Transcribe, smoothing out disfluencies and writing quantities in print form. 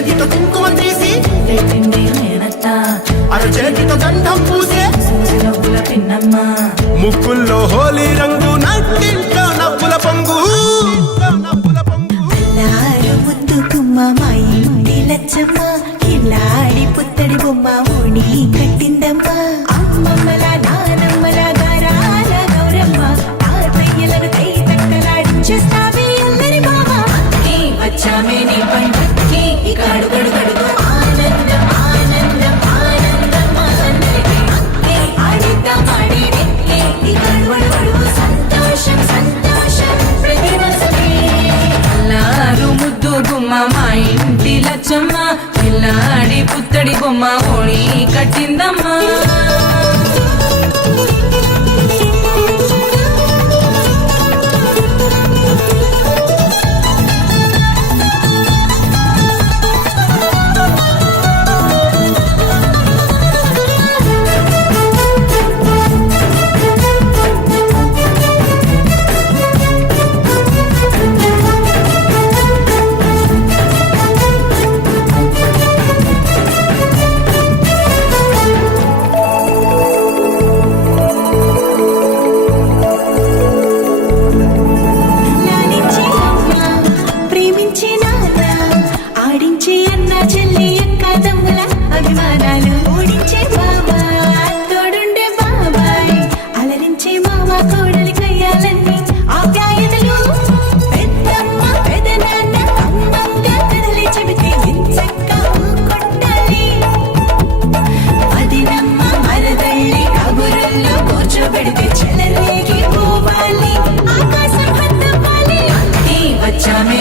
చేతితో కుంకుమ తీసి అరచేతితో గంధం పూసే పిన్నమ్మ ముక్కుల్లో హోలీ రంగు నట్టింట్లో నవ్వుల పొంగు ముద్దు గుమ్మ మా ఇంటి లచ్చమ్మ కిలాడి పుత్తడి బొమ్మ ఓణి కట్టిందమ్మ అమ్మమ్మల నానమ్మల గారాల గౌరమ్మ తాతయ్యలను కై తక్కలాడించేస్తావే అల్లరి మామ వచ్చామే నీ పంటకి ఇక అడుగడు గడుగు ఆనందం ఆనందం ఆనందం అందరికీ ఆడిద్దాం ఆడి ఇక అడుగడు సంతోషం సంతోషం ప్రతి మనసుకి అల్లారు ముద్దు గుమ్మ మా ఇంటి లచ్చమ్మ పిల్లాడి పుత్తడి బొమ్మ ఓణి కట్టిందమ్మా పెడితే చెలరేగి పోవాలి ఆకాశం హద్దువాలి వచ్చామే